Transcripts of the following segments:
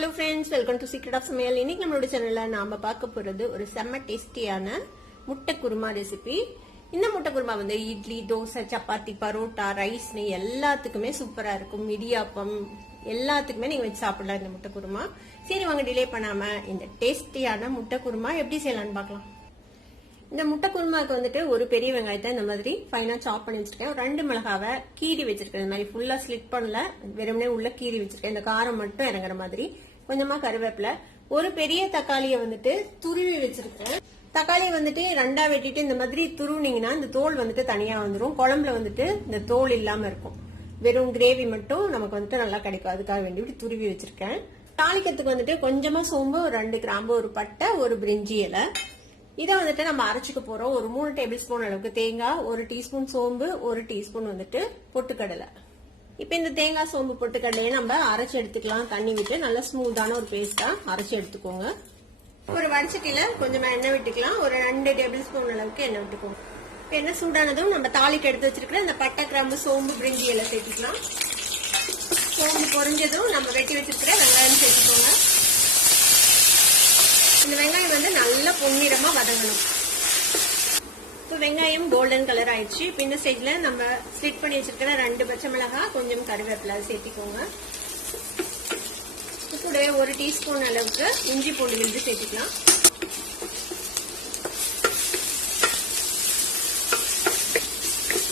Hello friends, welcome to secret of Samayal. இன்னைக்கு நம்மளோட சேனல்ல நாம பார்க்க போறது ஒரு செம்ம டேஸ்டியான முட்டை குருமா ரெசிபி. இந்த முட்டை குருமா வந்து இட்லி, தோசை, சப்பாத்தி, பரோட்டா, ரைஸ்னு எல்லாத்துக்குமே சூப்பரா இருக்கும். இடியாப்பம் எல்லாத்துக்குமே நீங்க வச்சு சாப்பிடலாம் இந்த முட்டை குருமா. சரி வாங்க டிலே பண்ணாம இந்த டேஸ்டியான முட்டை குருமா எப்படி செய்யலாம்னு பார்க்கலாம். இந்த முட்டை குருமாக்கு வந்துட்டு ஒரு பெரிய வெங்காயத்தை இந்த மாதிரி ஃபைனா சாப் பண்ணி வச்சிருக்கேன். 2 மிளகாவை கீரி வச்சிருக்கேன். இந்த மாதிரி ஃபுல்லா ஸ்லிட் பண்ணல, வெறுமனே உள்ள கீரி வச்சிருக்கேன். இந்த காரம் மட்டும் இறங்குற மாதிரி. கொஞ்சமா கருவேப்பிலை, ஒரு பெரிய தக்காளியை வந்துட்டு துருவி வச்சிருக்கேன். தக்காளியை வந்துட்டு 2ஆ வெட்டிட்டு இந்த மாதிரி துருவினீங்கன்னா இந்த தோல் வந்துட்டு தனியா வந்துடும். குழம்புல வந்துட்டு இந்த தோல் இல்லாம இருக்கும். வெறும் கிரேவி மட்டும் நமக்கு வந்துட்டு நல்லா கிடைக்கும். அதுக்காக வேண்டி துருவி வச்சிருக்கேன். தாளிக்கிறதுக்கு வந்துட்டு கொஞ்சமா சோம்பு, 2 கிராம்பு, ஒரு பட்டை, ஒரு பிரிஞ்சி இலை, இதை வந்துட்டு நம்ம அரைச்சிக்க போறோம். ஒரு 3 டேபிள் ஸ்பூன் அளவுக்கு தேங்காய், 1 டீஸ்பூன் சோம்பு, 1 டீஸ்பூன் வந்துட்டு பொட்டுக்கடலை. இப்ப இந்த தேங்காய், சோம்பு, பொட்டுக்கடலையை நம்ம அரைச்சி எடுத்துக்கலாம். தண்ணி விட்டு நல்லா ஸ்மூத்தான ஒரு பேஸ்டா அரைச்சி எடுத்துக்கோங்க. ஒரு வடச்சட்டியில கொஞ்சமா எண்ணெய் விட்டுக்கலாம். ஒரு 2 டேபிள் ஸ்பூன் அளவுக்கு எண்ணெய் விட்டுக்கோங்க. எண்ணெய் சூடானதும் நம்ம தாளிக்கு எடுத்து வச்சிருக்கிற இந்த பட்டை, கிராம்பு, சோம்பு, பிரிஞ்சி எல்லாம் சேர்த்துக்கலாம். சோம்பு பொரிஞ்சதும் நம்ம வெட்டி வச்சிருக்கிற வெங்காயம் சேர்த்துக்கோங்க. இந்த வெங்காயம் வந்து நல்லா பொன்னிறமா வதங்கணும். இப்போ வெங்காயம் கோல்டன் கலர் ஆயிடுச்சு. இப்போ இந்த ஸ்டேஜ்ல நம்ம ஸ்லிட் பண்ணி வச்சிருக்கிற 2 பச்சை மிளகாய், கொஞ்சம் கருவேப்பிலை சேர்த்திக்கோங்க. கூட 1 டீஸ்பூன் அளவுக்கு இஞ்சி பூண்டு விழுது சேர்த்துக்கலாம்.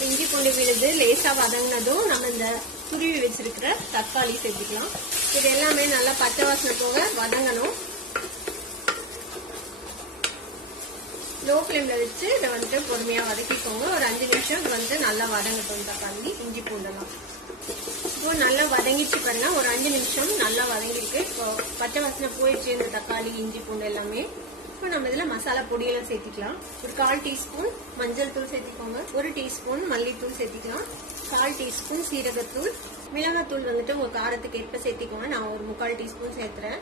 இஞ்சி பூண்டு விழுது லேசா வதங்கினதும் நம்ம இந்த துருவி வச்சிருக்கிற தக்காளி சேர்த்துக்கலாம். இது எல்லாமே நல்லா பச்சை வாசனை போக வதங்கணும். லோ ஃப்ளேம்ல வச்சு இதை வந்துட்டு பொறுமையா வதக்கிக்கோங்க. ஒரு 5 நிமிஷம் இது வந்து நல்லா வதங்கட்டும். தக்காளி, இஞ்சி பூண்டெல்லாம் இப்போ நல்லா வதங்கிச்சு பாருங்க. ஒரு 5 நிமிஷம் நல்லா வதங்கிருக்கு. இப்போ பச்சை வாசனை போயிடுச்சு இந்த தக்காளி, இஞ்சி பூண்டு எல்லாமே. இப்போ நம்ம இதுல மசாலா பொடியெல்லாம் சேர்த்திக்கலாம். ஒரு 1/4 டீஸ்பூன் மஞ்சள் தூள் சேர்த்திக்கோங்க. 1 டீஸ்பூன் மல்லித்தூள் சேர்த்திக்கலாம். 1/4 டீஸ்பூன் சீரகத்தூள். மிளகாத்தூள் வந்துட்டு உங்க காரத்துக்கு ஏற்ப சேர்த்திக்கோங்க. நான் ஒரு 3/4 டீஸ்பூன் சேர்த்துறேன்.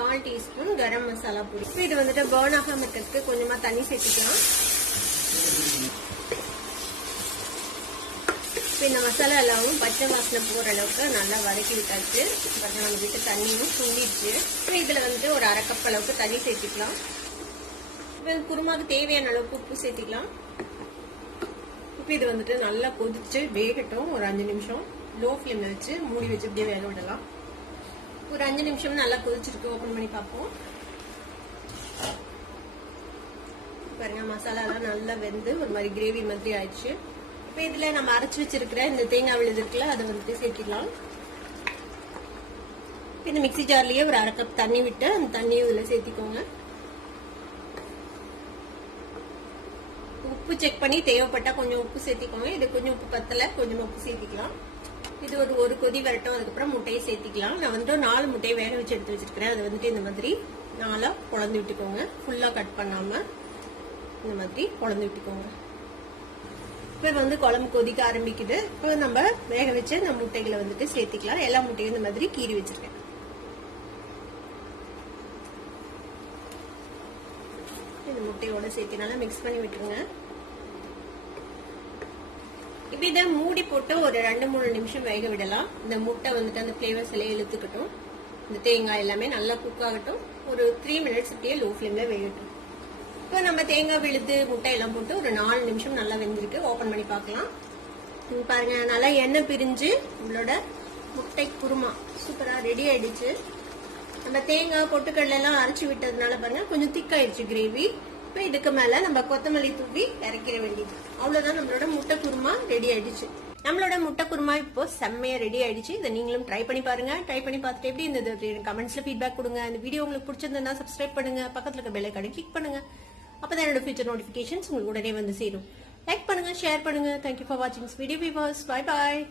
1/4 டீஸ்பூன் கரம் மசாலா பொடி. இது வந்துட்டு பர்ன் ஆகாம இருக்கிறதுக்கு கொஞ்சமா தண்ணி சேர்த்துக்கலாம். இந்த மசாலா எல்லாம் பச்சை வாசனை போற அளவுக்கு நல்லா வதக்கி விட்டாச்சு. நம்ம விட்டு தண்ணியும் சுண்டிடுச்சு. இதுல வந்துட்டு ஒரு 1/2 கப் அளவுக்கு தண்ணி சேர்த்துக்கலாம். இப்போ குருமாக்கு தேவையான அளவுக்கு உப்பு சேர்த்துக்கலாம். இப்போ இது வந்துட்டு நல்லா கொதிச்சு வேகட்டும். ஒரு 5 நிமிஷம் லோ ஃப்ளேம்ல வச்சு மூடி வச்சு இப்படியே வேக விடலாம். ஒரு 5 நிமிஷம் நல்லா கொதிச்சிருக்கு. ஓபன் பண்ணி பார்ப்போம். பாருங்க, மசாலா எல்லாம் நல்லா வெந்து ஒரு மாதிரி கிரேவி மாதிரி ஆயிடுச்சு. இப்ப இதுல நம்ம அரைச்சு வச்சிருக்கிற இந்த தேங்காய் விழுது இருக்குல்ல, அதை வந்துட்டு சேர்த்திக்கலாம். இந்த மிக்சி ஜார்லயே ஒரு 1/2 கப் தண்ணி விட்டு அந்த தண்ணியை இதுல சேர்த்திக்கோங்க. உப்பு செக் பண்ணி தேவைப்பட்டா கொஞ்சம் உப்பு சேர்த்திக்கோங்க. இது கொஞ்சம் உப்பு பத்தல, கொஞ்சம் உப்பு சேர்த்திக்கலாம். இது ஒரு கொதி வரட்டும். அதுக்கப்புறம் முட்டையை சேர்த்திக்கலாம். நான் வந்துட்டு 4 முட்டையை வேக வச்சு எடுத்து வச்சிருக்கிறேன். அதை வந்துட்டு இந்த மாதிரி 4ஆ குழந்து விட்டுக்கோங்க. ஃபுல்லா கட் பண்ணாம இந்த மாதிரி குழந்து விட்டுக்கோங்க. இப்ப வந்து குழம்பு கொதிக்க ஆரம்பிக்குது. இப்போ நம்ம வேக வச்சு இந்த முட்டைகளை வந்துட்டு சேர்த்திக்கலாம். எல்லா முட்டையும் இந்த மாதிரி கீறி வச்சிருக்கேன். இந்த முட்டையோட சேர்த்து நல்லா மிக்ஸ் பண்ணி விட்டுருங்க. இப்ப இதை மூடி போட்டு ஒரு 2-3 நிமிஷம் வேக விடலாம். இந்த முட்டை வந்துட்டு அந்த பிளேவர்ஸ் எல்லாம் இழுத்துக்கட்டும். இந்த தேங்காய் எல்லாமே நல்லா குக் ஆகட்டும். ஒரு 3 மினிட்ஸ் இப்படியே லோ ஃப்ளேம்ல வேகட்டும். இப்போ நம்ம தேங்காய் விழுது முட்டை எல்லாம் போட்டு ஒரு 4 நிமிஷம் நல்லா வெந்திருக்கு. ஓபன் பண்ணி பார்க்கலாம். பாருங்க, நல்லா எண்ணெய் பிரிஞ்சு உங்களோட முட்டை குருமா சூப்பரா ரெடி ஆயிடுச்சு. நம்ம தேங்காய், பொட்டுக்கடலை எல்லாம் அரைச்சு விட்டதுனால பாருங்க கொஞ்சம் திக்காயிடுச்சு கிரேவி. இப்போ இதுக்கு மேல நம்ம கொத்தமல்லி தூவி இறக்கிற வேண்டியது. அவ்வளவுதான், நம்மளோட முட்டை குருமா ரெடி ஆயிடுச்சு. நம்மளோட முட்டை குருமா இப்போ செம்மையா ரெடி ஆயிடுச்சு. இதை நீங்களும் ட்ரை பண்ணி பாருங்க. ட்ரை பண்ணி பார்த்துட்டு எப்படி இருந்தது கமெண்ட்ஸ்ல ஃபீட்பேக் கொடுங்க. இந்த வீடியோ உங்களுக்கு பிடிச்சிருந்தா சப்ஸ்கிரைப் பண்ணுங்க. பக்கத்துல இருக்க பெல் ஐகானை கிளிக் பண்ணுங்க. அப்பதான் என்னோட ஃபியூச்சர் நோட்டிபிகேஷன்ஸ் உங்களுக்கு உடனே வந்து சேரும். லைக் பண்ணுங்க, ஷேர் பண்ணுங்க. தேங்க்யூ ஃபார் வாட்சிங் வீடியோ. Bye bye.